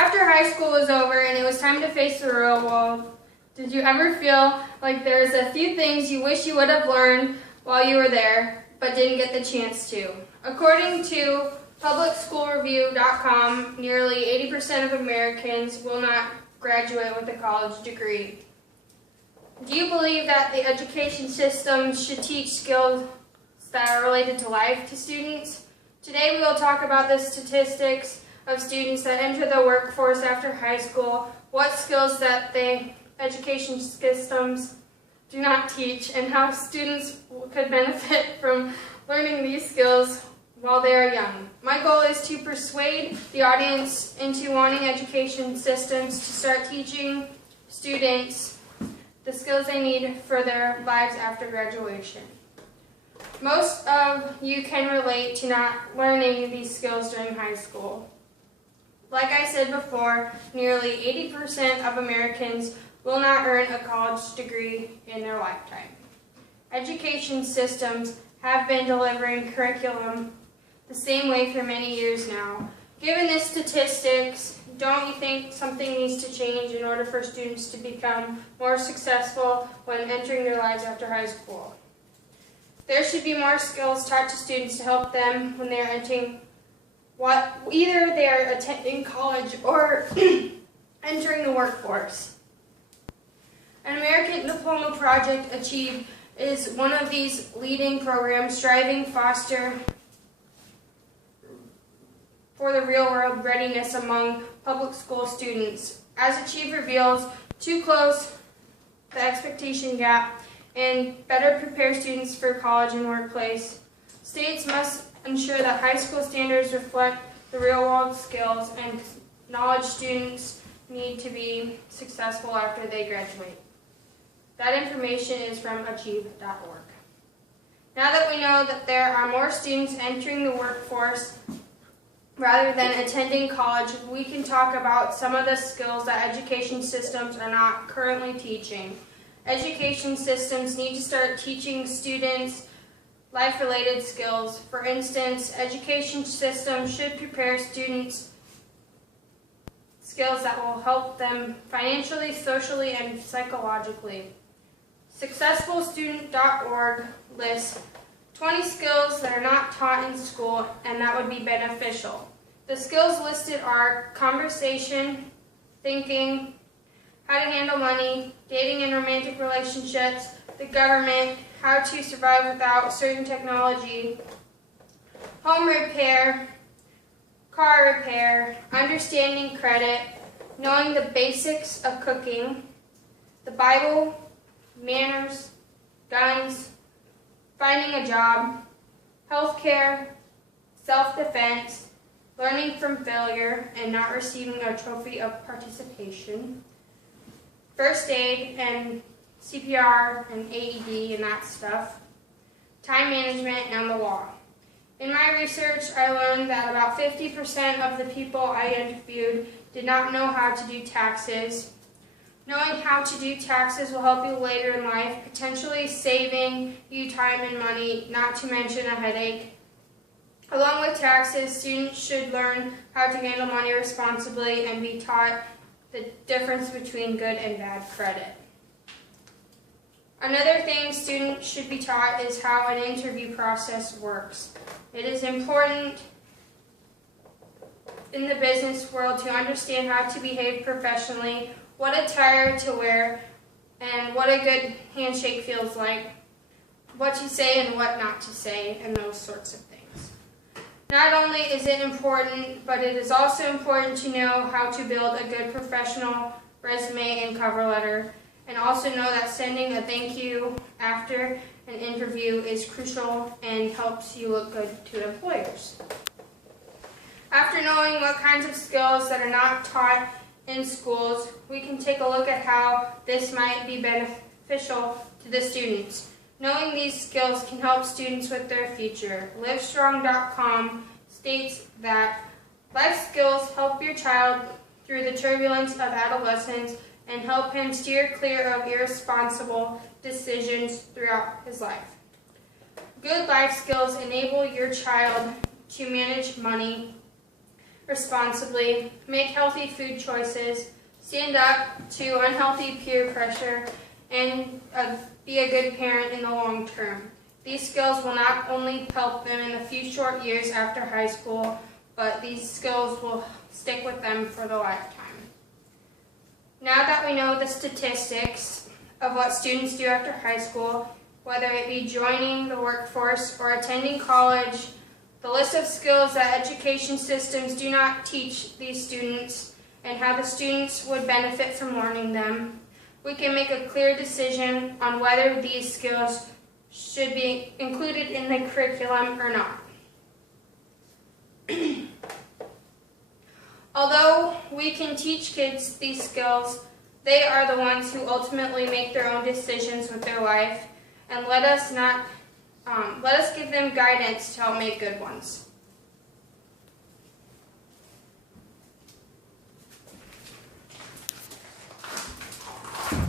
After high school was over and it was time to face the real world, did you ever feel like there's a few things you wish you would have learned while you were there, but didn't get the chance to? According to publicschoolreview.com, nearly 80% of Americans will not graduate with a college degree. Do you believe that the education system should teach skills that are related to life to students? Today we will talk about the statistics of students that enter the workforce after high school, what skills that the education systems do not teach, and how students could benefit from learning these skills while they are young. My goal is to persuade the audience into wanting education systems to start teaching students the skills they need for their lives after graduation. Most of you can relate to not learning these skills during high school. Like I said before, nearly 80% of Americans will not earn a college degree in their lifetime. Education systems have been delivering curriculum the same way for many years now. Given the statistics, don't you think something needs to change in order for students to become more successful when entering their lives after high school? There should be more skills taught to students to help them when they are entering either they are attending college or entering the workforce. An American Diploma Project Achieve is one of these leading programs striving foster for the real-world readiness among public school students. As Achieve reveals, to close the expectation gap and better prepare students for college and workplace, states must ensure that high school standards reflect the real-world skills and knowledge students need to be successful after they graduate. That information is from achieve.org. Now that we know that there are more students entering the workforce rather than attending college, we can talk about some of the skills that education systems are not currently teaching. Education systems need to start teaching students life-related skills. For instance, education systems should prepare students skills that will help them financially, socially, and psychologically. SuccessfulStudent.org lists 20 skills that are not taught in school and that would be beneficial. The skills listed are conversation, thinking, how to handle money, dating and romantic relationships, the government, how to survive without certain technology, home repair, car repair, understanding credit, knowing the basics of cooking, the Bible, manners, guns, finding a job, healthcare, self-defense, learning from failure and not receiving a trophy of participation, first aid and CPR and AED and that stuff, time management, and the law. In my research, I learned that about 50% of the people I interviewed did not know how to do taxes. Knowing how to do taxes will help you later in life, potentially saving you time and money, not to mention a headache. Along with taxes, students should learn how to handle money responsibly and be taught the difference between good and bad credit. Another thing students should be taught is how an interview process works. It is important in the business world to understand how to behave professionally, what attire to wear, and what a good handshake feels like, what to say and what not to say, and those sorts of things. Not only is it important, but it is also important to know how to build a good professional resume and cover letter, and also know that sending a thank you after an interview is crucial and helps you look good to employers. After knowing what kinds of skills that are not taught in schools, we can take a look at how this might be beneficial to the students. Knowing these skills can help students with their future. Livestrong.com states that life skills help your child through the turbulence of adolescence and help him steer clear of irresponsible decisions throughout his life. Good life skills enable your child to manage money responsibly, make healthy food choices, stand up to unhealthy peer pressure, and be a good parent in the long term. These skills will not only help them in the few short years after high school, but these skills will stick with them for the lifetime. Now that we know the statistics of what students do after high school, whether it be joining the workforce or attending college, the list of skills that education systems do not teach these students, and how the students would benefit from learning them, we can make a clear decision on whether these skills should be included in the curriculum or not. Although we can teach kids these skills, they are the ones who ultimately make their own decisions with their life, and let us give them guidance to help make good ones.